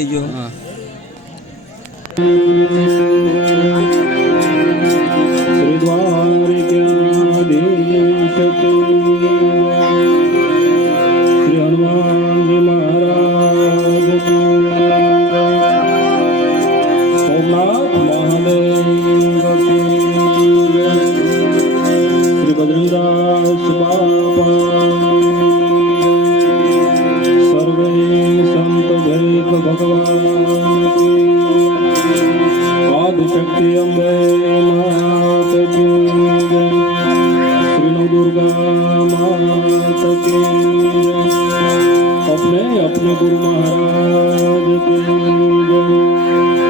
જો હા શ્રી દ્વારિકાધીશ શ્રી હનુમાનજી મહારાજ સોમનાથ મહાદેવ શ્રી બદ્રીદાસ બાપા સર્વે સંત ભૈક ભગવાન आदिशक्ति अम्बे मात की जय श्री नव दुर्गा मात की जय अपने अपने गुरु महाराज की जय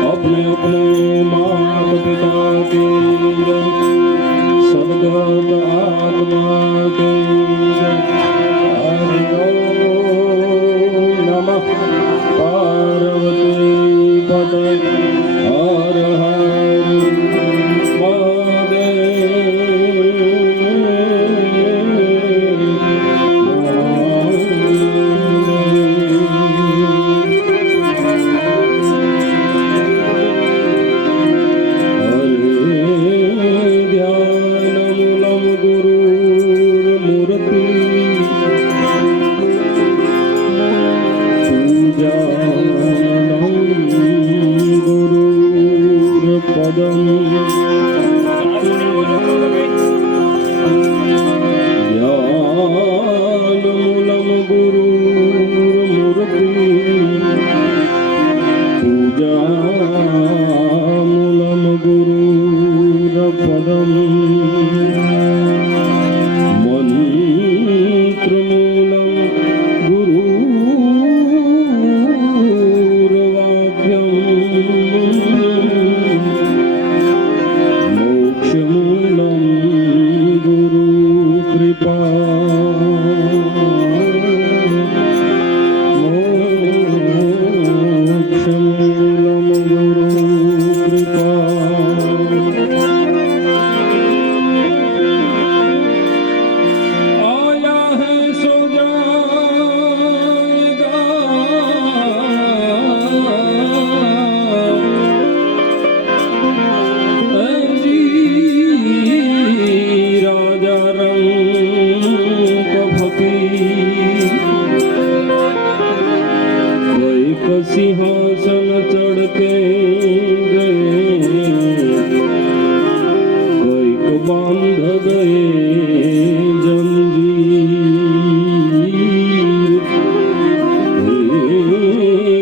अपने अपने माता पिता की जय सद्गत आत्मा की जय हरि ओम नमः पार्वती पते हर हर सिंहासन चढ़ के गए कोई को बांध गए जंजीर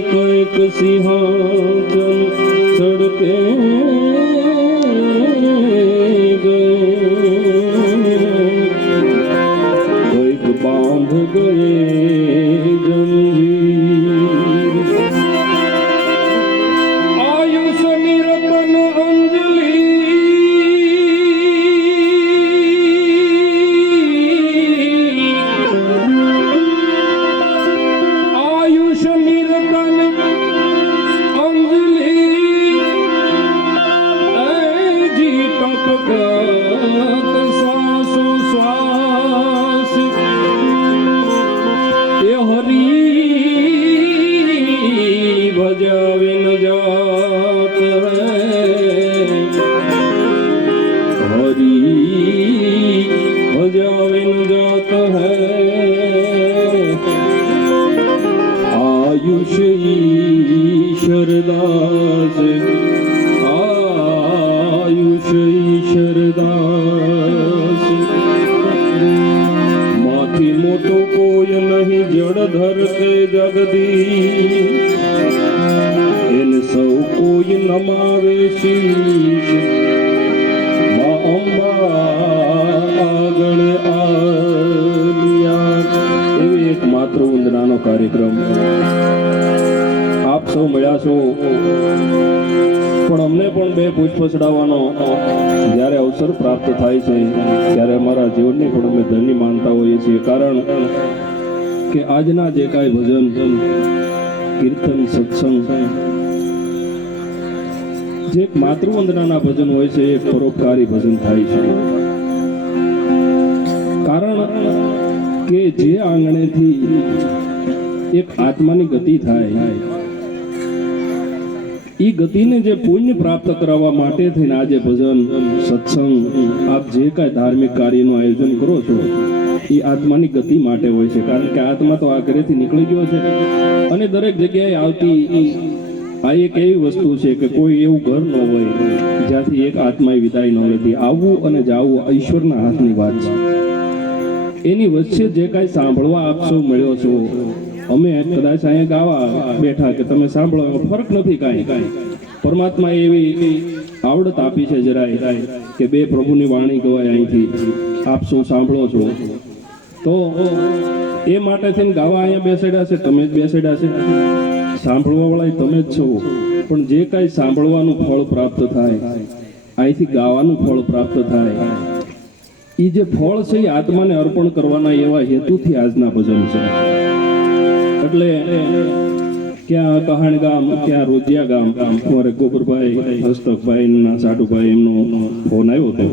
कोई को सिंहासन चढ़ के गए कोई को बांध गए भजावे न जात है हरि भजावे न जात है आयुष ईश्वर दास आयुष ईश्वर दास माथी मोटो कोई नहीं जड़धर के जगदीश सौ कोई नमावे शीश मां अंबा આગળ આલિયા એવી એક માતૃ વંદનાનો કાર્યક્રમ આપ સૌ મળ્યા છો પણ અમને પણ બે પુષ્પ ચડાવવાનો જ્યારે અવસર પ્રાપ્ત થાય છે ત્યારે અમારા જીવનની પણ અમે ધન્ય માનતા હોઈએ છીએ કારણ કે આજના જે કાંઈ ભજન કીર્તન સત્સંગ જે માતૃવંદનાના ભજન હોય છે એક પરોપકારી ભજન થાય છે કારણ કે જે આંગણેથી એક આત્માની ગતિ થાય એ ગતિને જે પુણ્ય પ્રાપ્ત કરાવવા માટે થઈને આજે ભજન સત્સંગ આપ જે કાંઈ ધાર્મિક કાર્યનું આયોજન કરો છો એ આત્માની ગતિ માટે હોય છે, કારણ કે આત્મા તો આ ઘરેથી નીકળી ગયો છે અને દરેક જગ્યાએ આવતી આ એક એવી વસ્તુ છે કે કોઈ એવું ઘર ન હોય જ્યાંથી એક આત્માએ વિદાય ન લેતી. આવવું અને જાવું ઈશ્વરના હાથની વાત છે. એની વચ્ચે જે કાંઈ સાંભળવા આપ સૌ મળ્યો છો, અમે કદાચ અહીંયા ગાવા બેઠા કે તમે સાંભળો એમાં ફરક નથી કાંઈ. પરમાત્મા એવી આવડત આપી છે જરાય કે બે પ્રભુની વાણી ગવાય અહીંથી આપ સૌ સાંભળો છો, તો એ માટે થઈને ગાવા અહીંયા બેસાડ્યા છે, તમે જ બેસાડ્યા છે, સાંભળવા વાળા તમે જ છો. પણ જે કાંઈ સાંભળવાનું ફળ પ્રાપ્ત થાય, અહીંથી ગાવાનું ફળ પ્રાપ્ત થાય, એ જે ફળ છે એ આત્માને અર્પણ કરવાના એવા હેતુથી આજના ભજન છે. એટલે ક્યાં કહાણ ગામ, ક્યાં રોજિયા ગામ, અમારે ગોબરભાઈ હસ્તકભાઈ ના સાટુભાઈ એમનો ફોન આવ્યો હતો.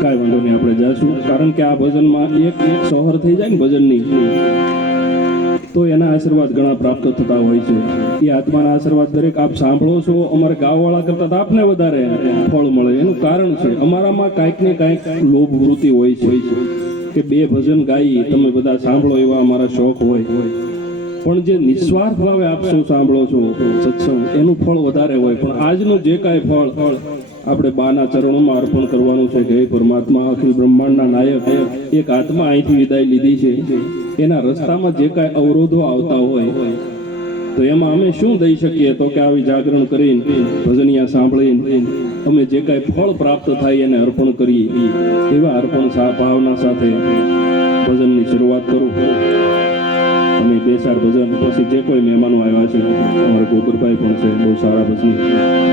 કાંઈ વાંધો નહીં, આપણે જઈશું, કારણ કે આ ભજનમાં એક શોહર થઈ જાય ને ભજનની, તો એના આશીર્વાદ ઘણા પ્રાપ્ત થતા હોય છે. એ આત્માના આશીર્વાદ દરેક આપ સાંભળો છો, અમારે ગામવાળા કરતાં આપને વધારે ફળ મળે. એનું કારણ છે અમારામાં કાંઈક ને કાંઈક લોભ વૃત્તિ હોય છે કે બે ભજન ગાઈ તમે બધા સાંભળો એવા અમારા શોખ હોય. પણ જે નિસ્વાર્થ ભાવે આપ સૌ સાંભળો છો સત્સંગ, એનું ફળ વધારે હોય. પણ આજનું જે કાંઈ ફળ આપણે બાના ચરણોમાં અર્પણ કરવાનું છે કે હે પરમાત્મા, અખિલ બ્રહ્માંડના નાયક, એક આત્મા અહીંથી વિદાય લીધી છે, એના રસ્તામાં જે કાંઈ અવરોધો આવતા હોય તો એમાં અમે શું દઈ શકીએ? તો કે આવી જાગરણ કરીને ભજનિયા સાંભળીને અમે જે કાંઈ ફળ પ્રાપ્ત થાય એને અર્પણ કરીએ. એવા અર્પણ ભાવના સાથે ભજનની શરૂઆત કરું. અને બે ચાર ભજન પછી જે કોઈ મહેમાનો આવ્યા છે, અમારે ગોબરભાઈ પણ છે, બહુ સારા ભજની,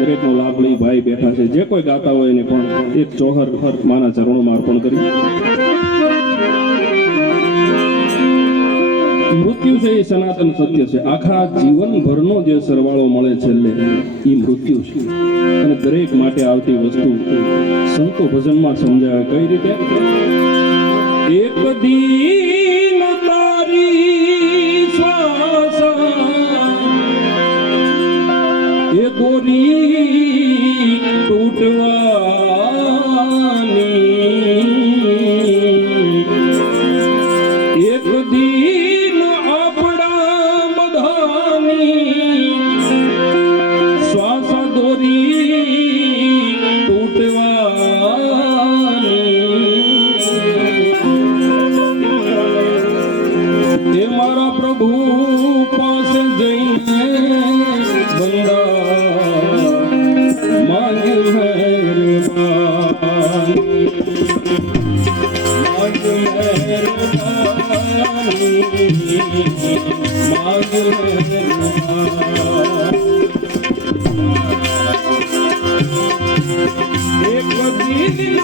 દરેકનો લાભ લઈ ભાઈ બેઠા છે, જે કોઈ ગાતા હોય એને પણ એક ચોહર માના ચરણોમાં અર્પણ કરી. મૃત્યુ છે એ સનાતન સત્ય છે. આખા જીવનભરનો જે સરવાળો મળે છેલ્લે એ મૃત્યુ છે. અને દરેક માટે આવતી વસ્તુ સંતો ભજનમાં સમજાવે કઈ રીતે. એક દીન તારી શ્વાસ એ દોરી તૂટવાની, એક દીન આપણા બધાની શ્વાસ દોરી તૂટવાની. એ મારા પ્રભુ પાસે જઈને બંદા માંગ મહેરબાની, માંગ મહેરબાની, માંગ મહેરબાની. એક દીન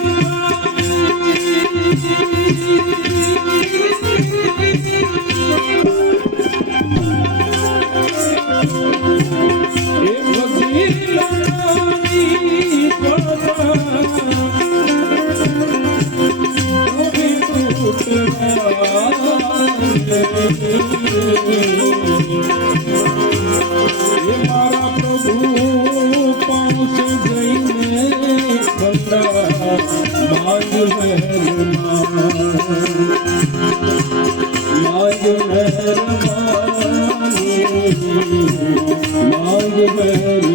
મારા પ્રભુ પાસે જઈને બંદા માંગ મહેરબાની, માંગ મહેરબાની.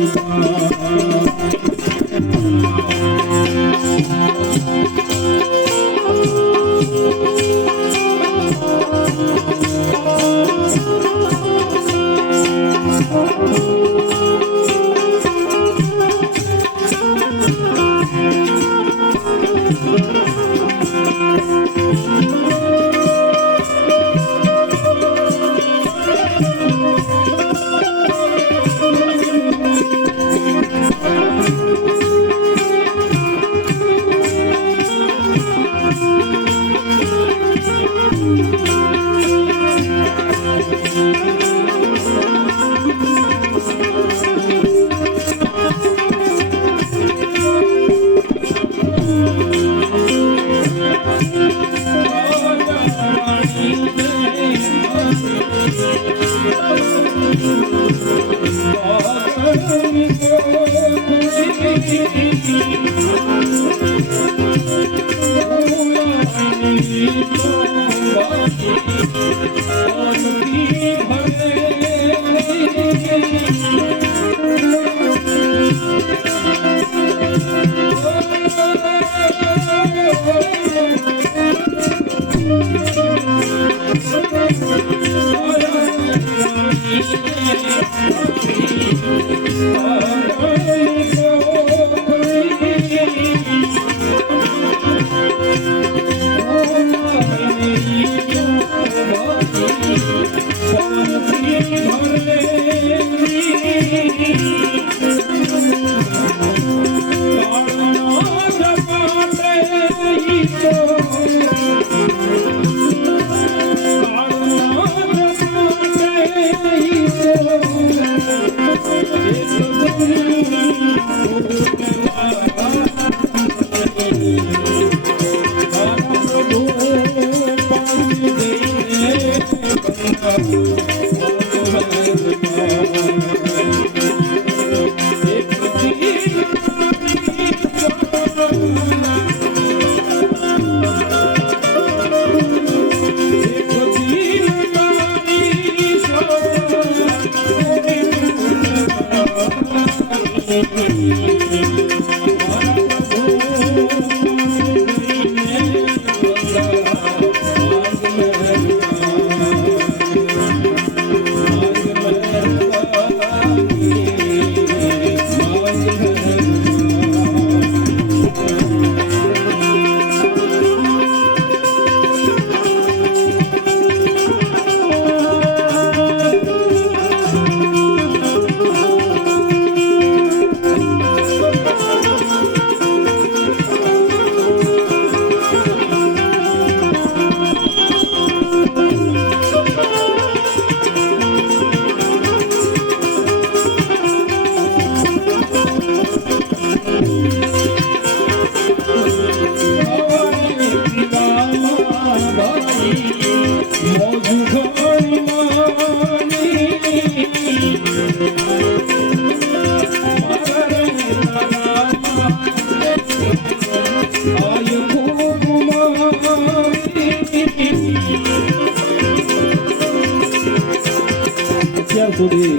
અત્યાર સુધી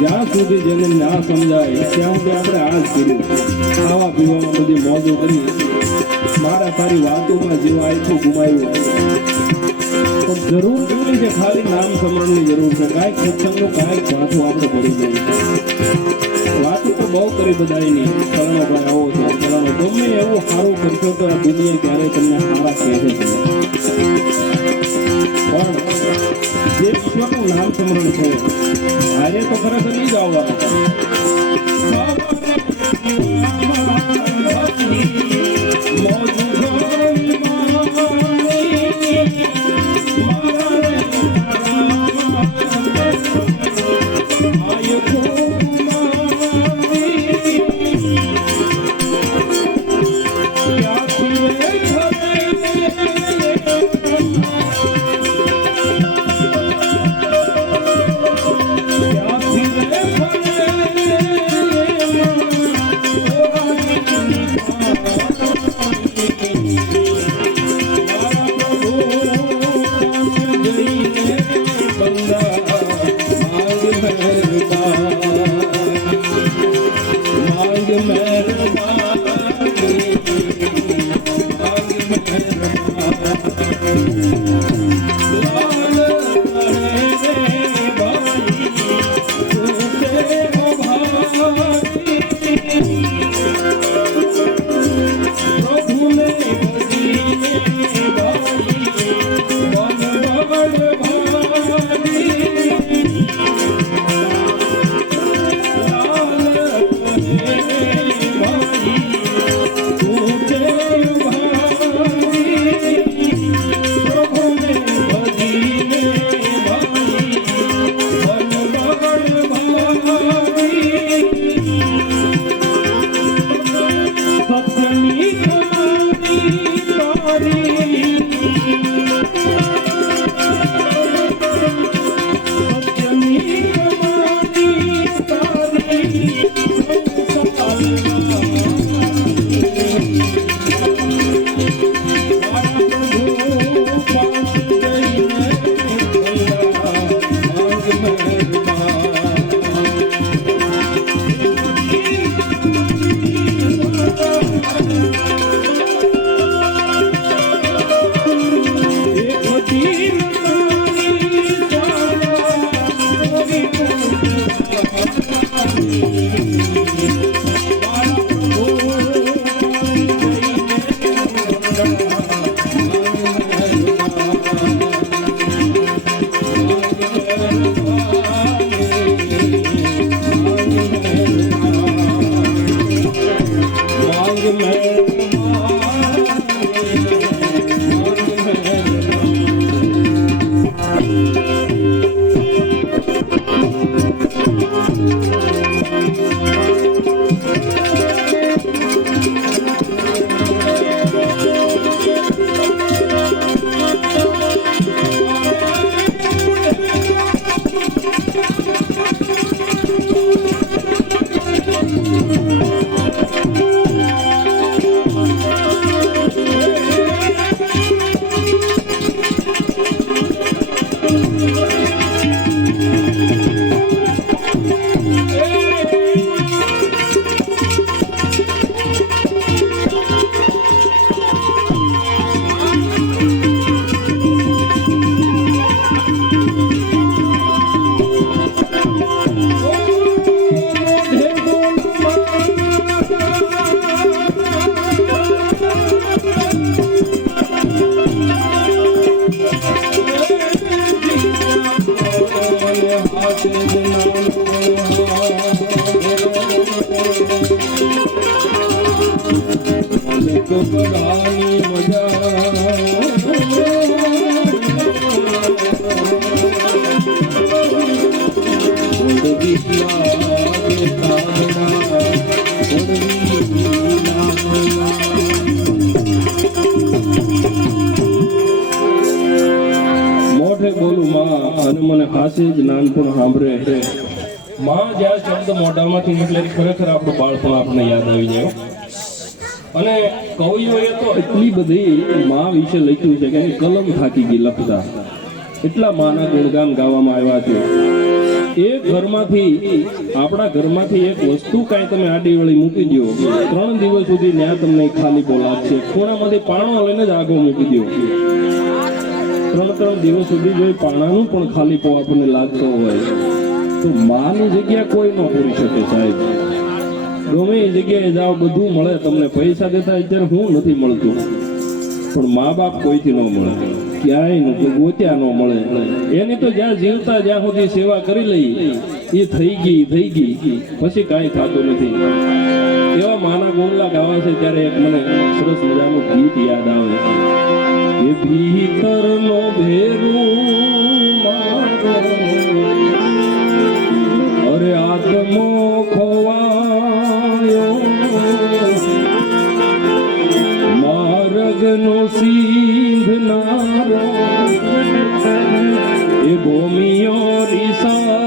જ્યાં સુધી જેને ના સમજાય ત્યાં સુધી આપણે આ જ કર્યું, ખાવા પીવામાં બધી મોજો કરી, મારા તારી વાતોમાં જીવ આખું ગુમાવ્યું. પણ જરૂર એટલી છે, ખાલી નામ સ્મરણની જરૂર છે. કાંઈક સત્સંગનું કાંઈક વાંચું આપણે ભરી દઈએ. વાતો તો બહુ કરી બધાની, ચરણો ભાઈ આવો છો, ચરણો ગમે એવું સારું કરશો તો આ દુનિયા ક્યારે તમને સારા કહે છે. પણ જે ઈશ્વરનું નામ સ્મરણ છે, હારે તો ખરેખર નહીં જ આવવાનું. તો બધાની મોઢે બોલું માં અને મને હાસી જ નાનપણ સાંભળે માં જ્યાં શબ્દ મોઢામાંથી નીકળે ખરેખર આપણું બાળપણ આપણને યાદ આવી જાય. અને કવિઓએ તો એટલી બધી માં વિશે લખ્યું છે કે એની કલમ થાકી ગઈ લખતા, એટલા માના ગુણગાન ગાવામાં આવ્યા છે. એક ઘરમાંથી આપણા ઘરમાંથી એક વસ્તુ કાંઈ તમે આડી વળી મૂકી દો, 3 દિવસ સુધી ત્યાં તમને ખાલી બોલાવશે. ખૂણામાંથી પાણો લઈને જ આગો મૂકી દો, 3 દિવસ સુધી જો પાણાનું પણ ખાલી પો આપણને લાગતો હોય તો માની જગ્યા કોઈ ન પૂરી શકે સાહેબ. ગમે એ જગ્યાએ જાઓ બધું મળે તમને, પૈસા દેતા અત્યારે હું નથી મળતું, પણ મા બાપ કોઈથી ન મળે, ક્યાંય નથી ગોત્યા ન મળે. એની તો જ્યાં જીવતા જ્યાં સુધી સેવા કરી લઈ એ થઈ ગઈ પછી કાંઈ થતું નથી. એવા માના ગુણલા ગાવા છે ત્યારે એક મને સરસ મજાનું ગીત યાદ આવે કે ભીતરનો ભેરું મારો અરે આત્મો ખોવાયો માર્ગનો સિંધનારો એ ભૂમિયો રીસા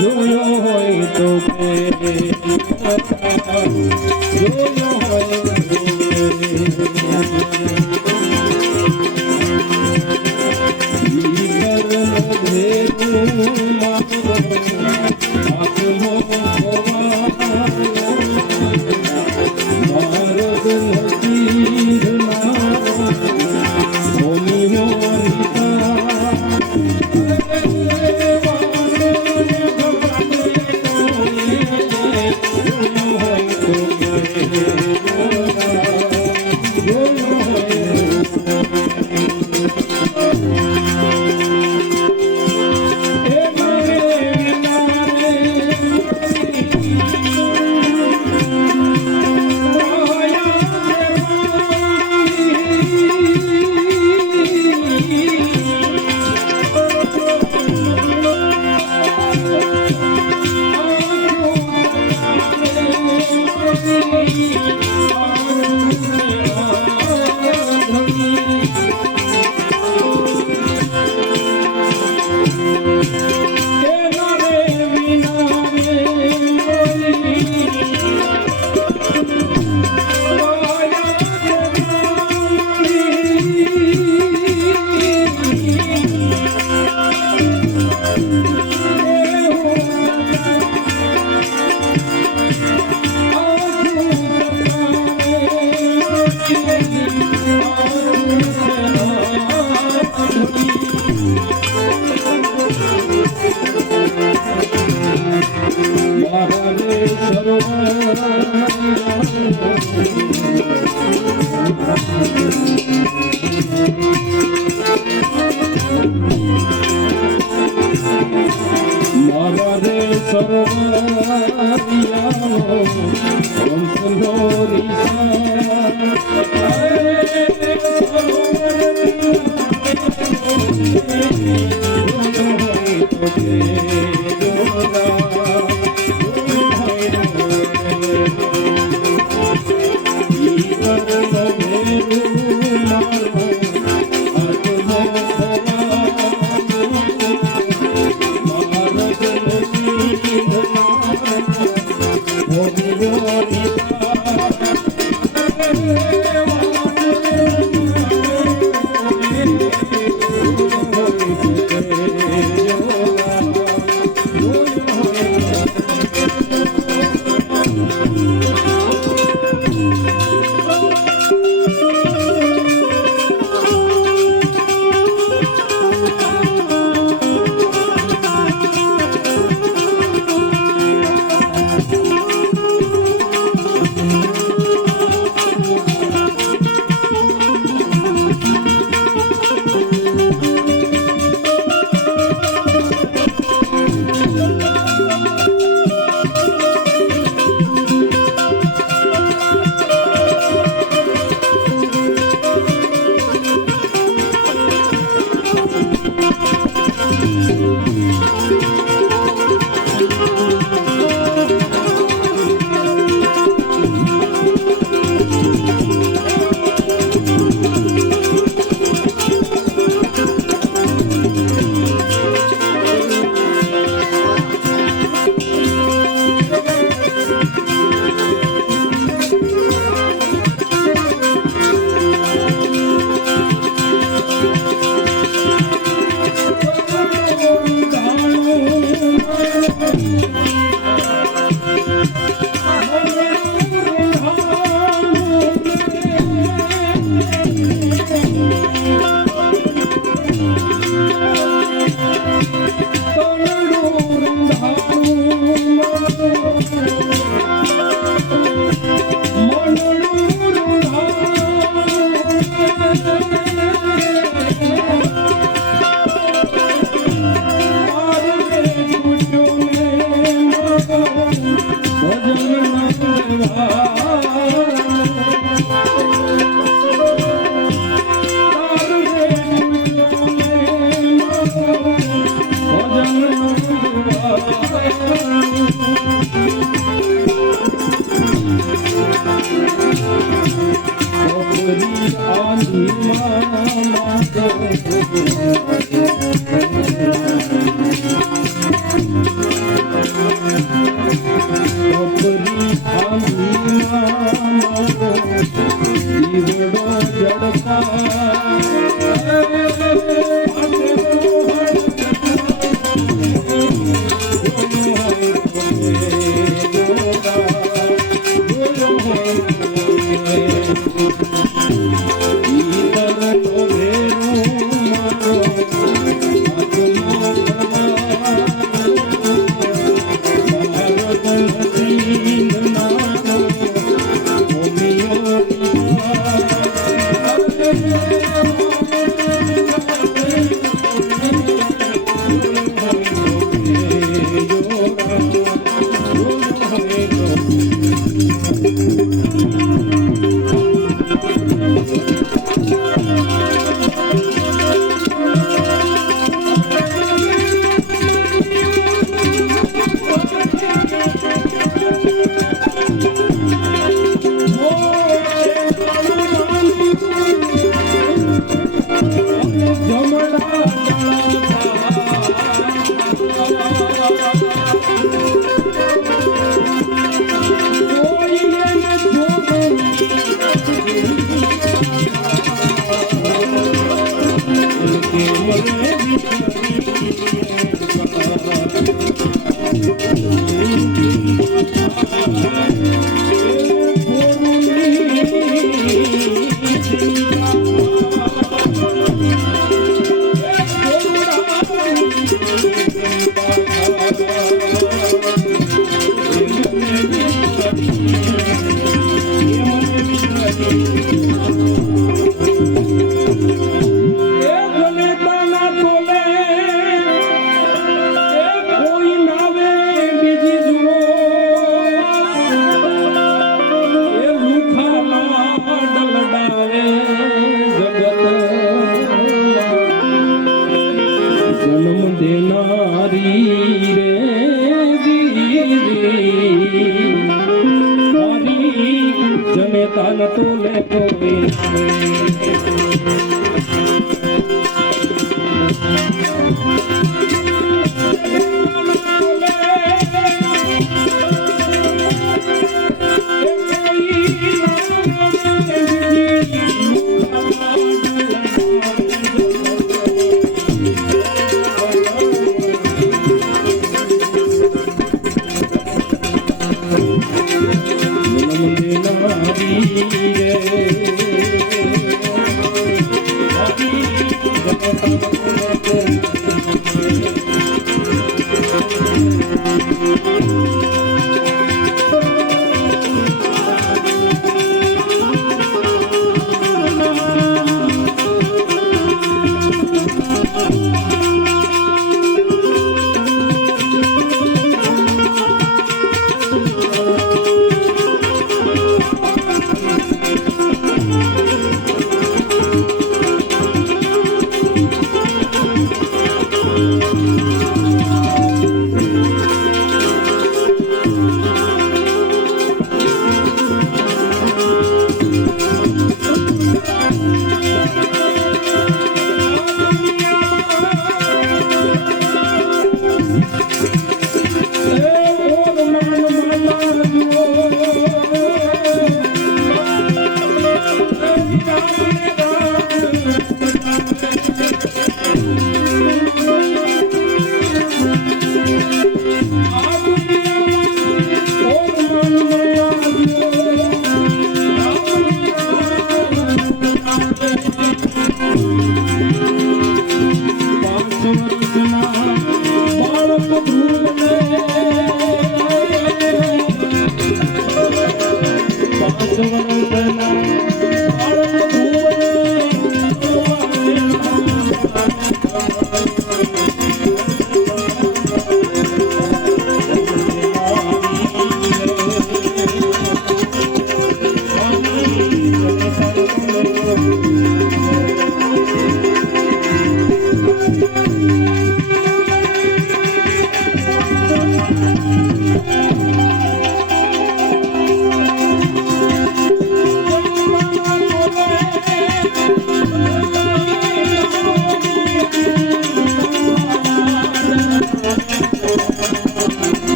જોયો હોય તો જોયો હોય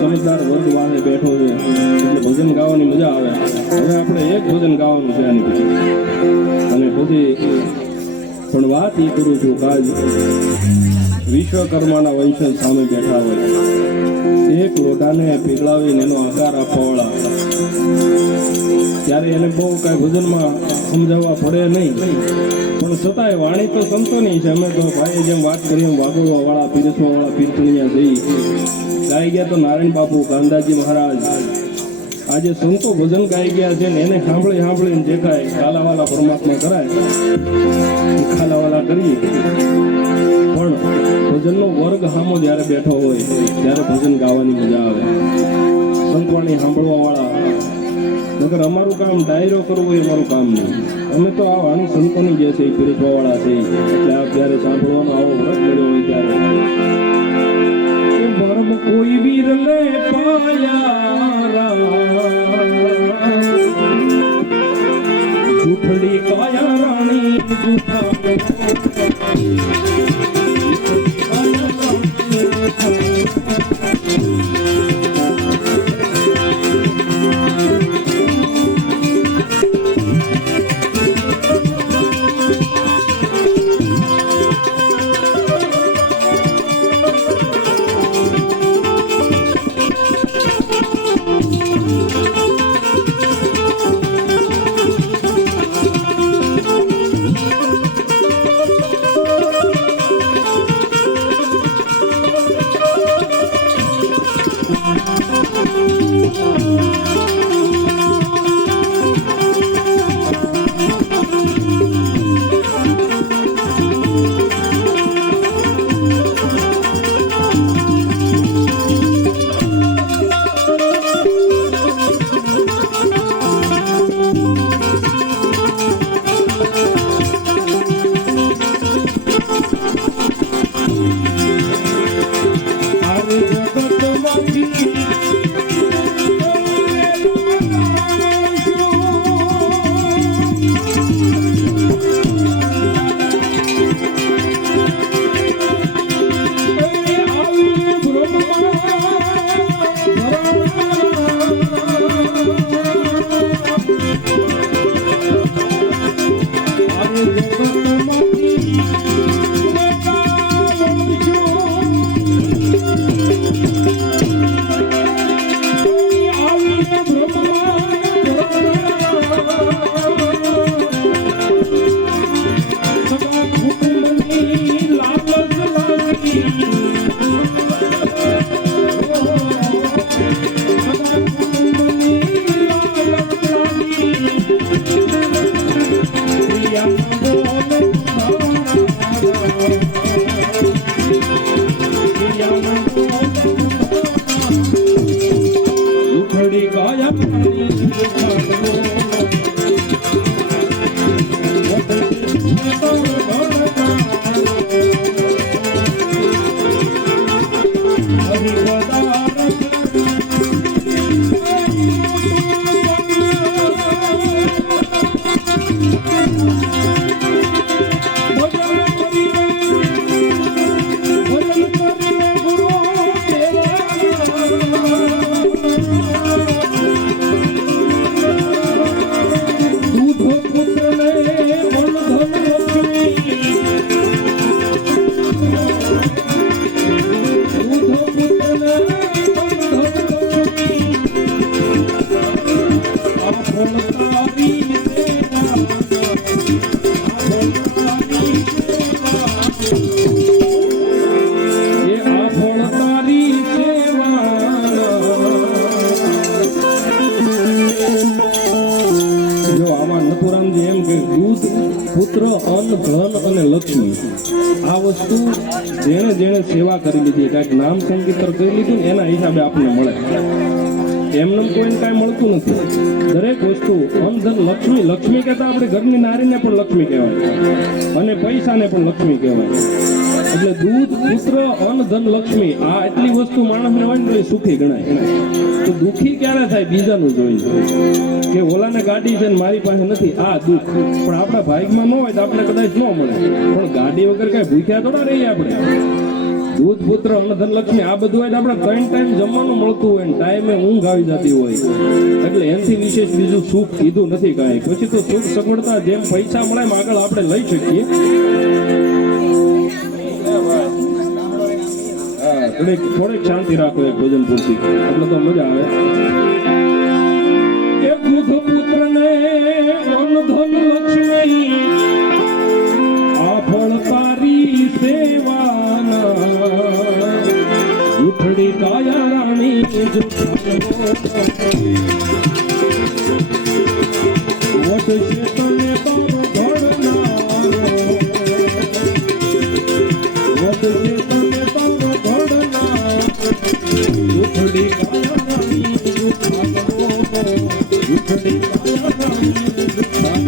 સમજદાર વર્ગ વાળે બેઠો છે એટલે ભજન ગાવાની મજા આવે. હવે આપણે એક ભજન ગાવાનું છે આની પછી, અને પછી પણ વાત એ કરું છું કે આજ વિશ્વકર્માના વંશજ સામે બેઠા હોય, એક લોટાને પીગળાવીને એનો આકાર આપવાવાળા, ત્યારે એને બહુ કાંઈ ભજનમાં સમજાવવા પડે નહીં, પણ છતાંય વાણી તો સંતોની છે. અમે તો ભાઈએ જેમ વાત કરી એમ વાગોવા વાળા પીરસવા વાળા પીરસણીયા જઈ ગાઈ ગયા તો નારાયણ બાપુ, કાંદાજી મહારાજ, આજે સંતો ભજન ગાઈ ગયા છે ને એને સાંભળીને જે કાંઈ ખાલાવાલા પરમાત્મા કરાય ખાલાવાલા કરીએ. પણ ભજનનો વર્ગ સામો જ્યારે બેઠો હોય ત્યારે ભજન ગાવાની મજા આવે. સંતવાણી સાંભળવા વાળા, નકર અમારું કામ ડાયરો કરવો એ અમારું કામ નહીં. અમે તો આ વાણી સંતોની જે છે એ પીરસવા વાળા છે, એટલે આપ જ્યારે સાંભળવાનો આવો વ્રત મળ્યો હોય ત્યારે મર્મ કોઈ વીર લે પાયા જૂઠડી કાયા રાણી જૂઠા પુત્ર અન્ન ધન અને લક્ષ્મી આ વસ્તુ જેણે જેણે સેવા કરી લીધી કાંઈક નામ સંકીર્તન કરી લીધું ને એના હિસાબે આપણને મળે. એમને કોઈને કાંઈ મળતું નથી. દરેક વસ્તુ અન્ન ધન લક્ષ્મી લક્ષ્મી કહેતા આપણે ઘરની નારીને પણ લક્ષ્મી કહેવાય અને પૈસાને પણ લક્ષ્મી કહેવાય. એટલે દૂધ પુત્ર અન્ન ધન લક્ષ્મી આ એટલી વસ્તુ માણસને હોય ને તો સુખી ગણાય. તો દુઃખી ક્યારે થાય? બીજાનું જોઈને કે ઓલાને ગાડી છે ને મારી પાસે નથી, આ દુઃખ. પણ આપણા ભાગમાં ન હોય તો આપણે કદાચ ન મળે. પણ ગાડી વગર કઈ ભૂખ્યા થોડા રહીએ આપણે. દૂધ પુત્ર અન્નધન લક્ષ્મી આ બધું હોય આપણે 3 ટાઈમ જમવાનું મળતું હોય ને ટાઈમે ઊંઘ આવી જતી હોય. એટલે એનાથી વિશેષ બીજું સુખ કીધું નથી કાંઈ. પછી તો સુખ સગવડતા જેમ પૈસા મળે એમ આગળ આપણે લઈ શકીએ. થોડીક શાંતિ રાખો એક ભજન પૂરતી, એટલે તો મજા આવે. દૂધ પુત્ર ને અન્નધન લક્ષ્મી આ ફળ તારી સેવાના ઉઠડી કાયા રાણી વધશે તને તારો ઘડનારો વધશે તને તારો ઘડનારો ઉઠડી કાયા રાણી ઉઠડી કાયા રાણી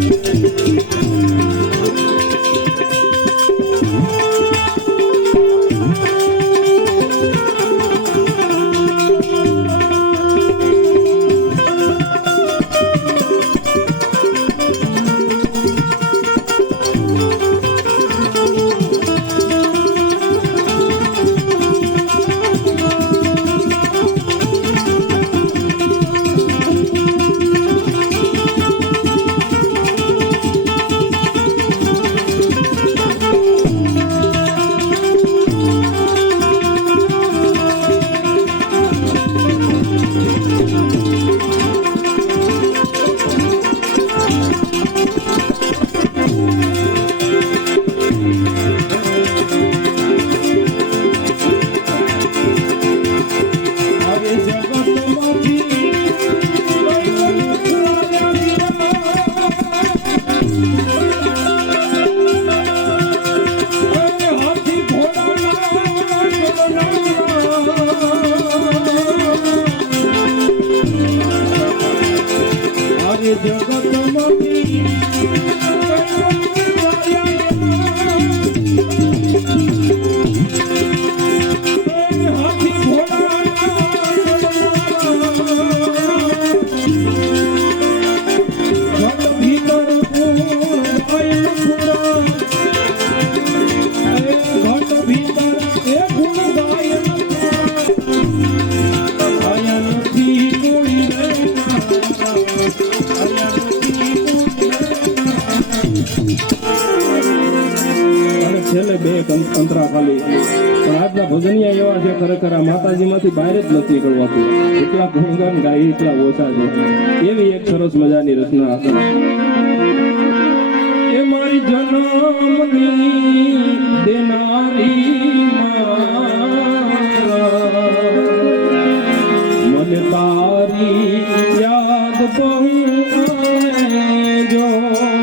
અંતરા ખાલી. પણ આજના ભજનિયા એવા છે ખરેખર આ માતાજીમાંથી બહાર જ નથી નીકળવાતું. એટલા ગુણગાન ગાય એટલા ઓછા છે. એવી એક સરસ મજાની રચના એ મારી જન્મની દેનારી મને તારી યાદ બહુ જો મારી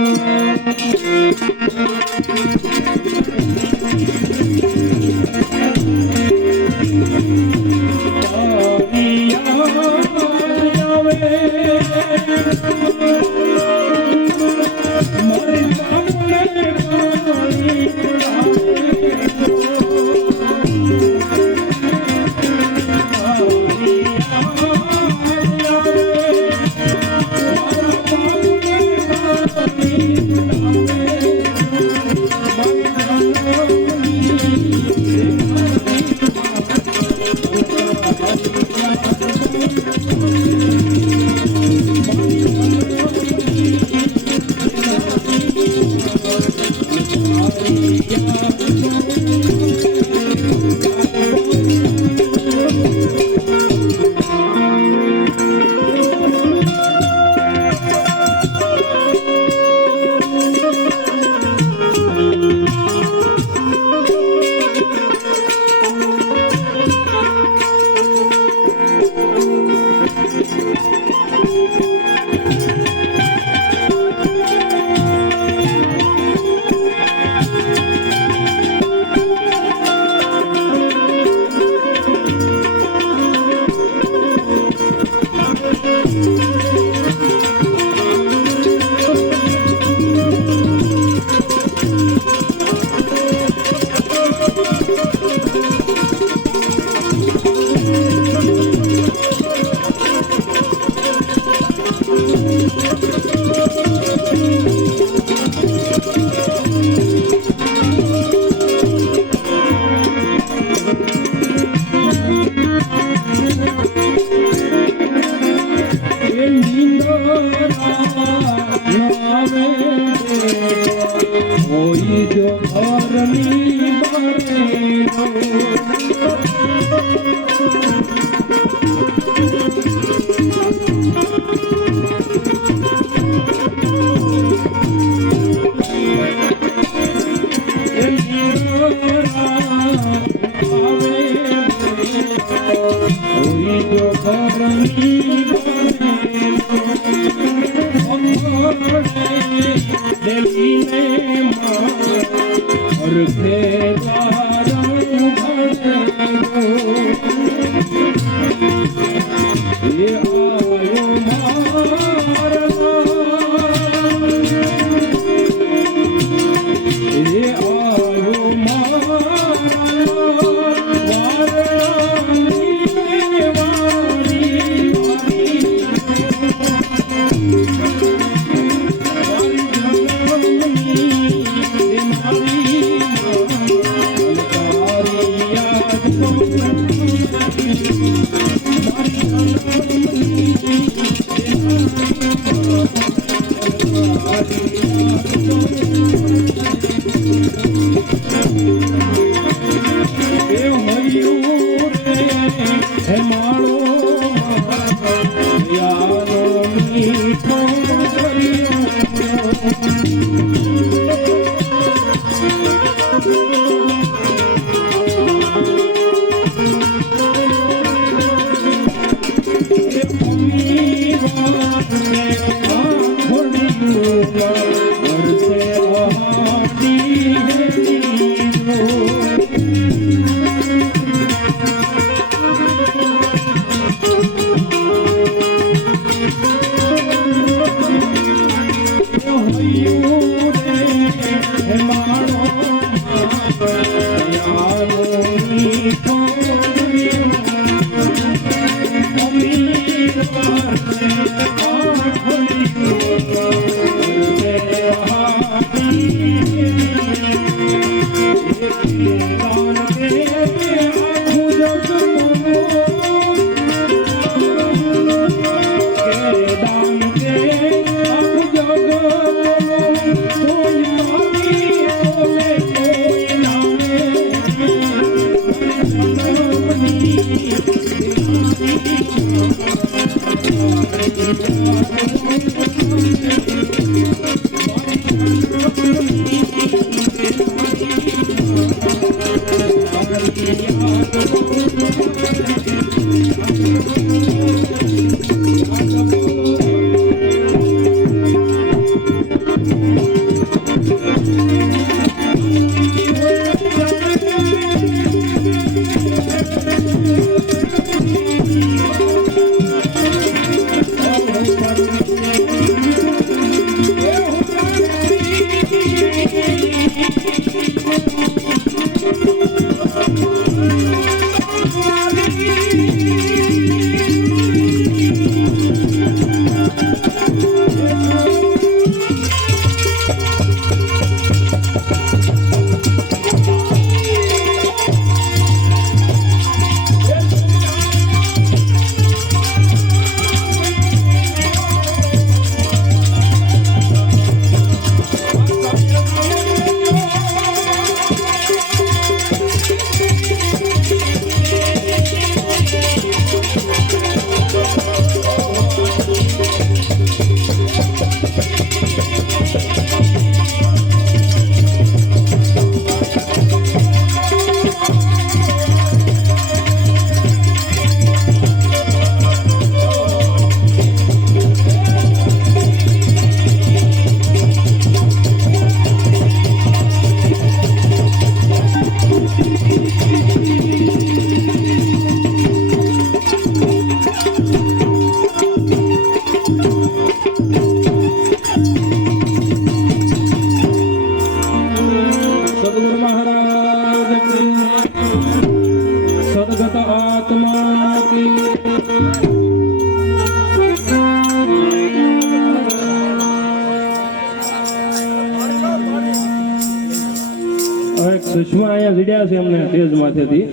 સુષ્મા અહીંયા વિડ્યા છે એમને તેજ માથેથી,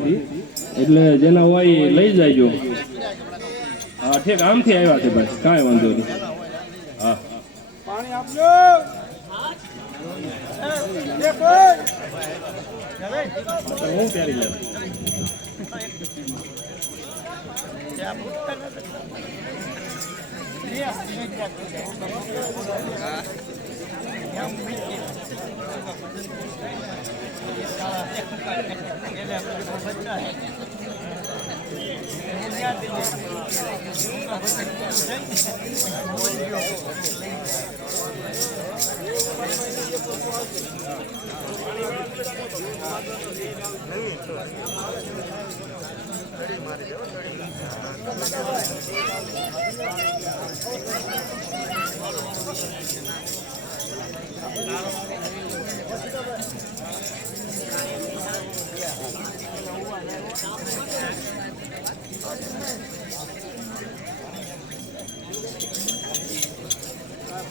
એટલે જેના હોય એ લઈ જાયજો. હા ઠીક, આમથી આવ્યા છે ભાઈ, કાંઈ વાંધો નહીં. હા પાણી આપજો. હું પહેરી લે.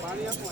પાણી આપો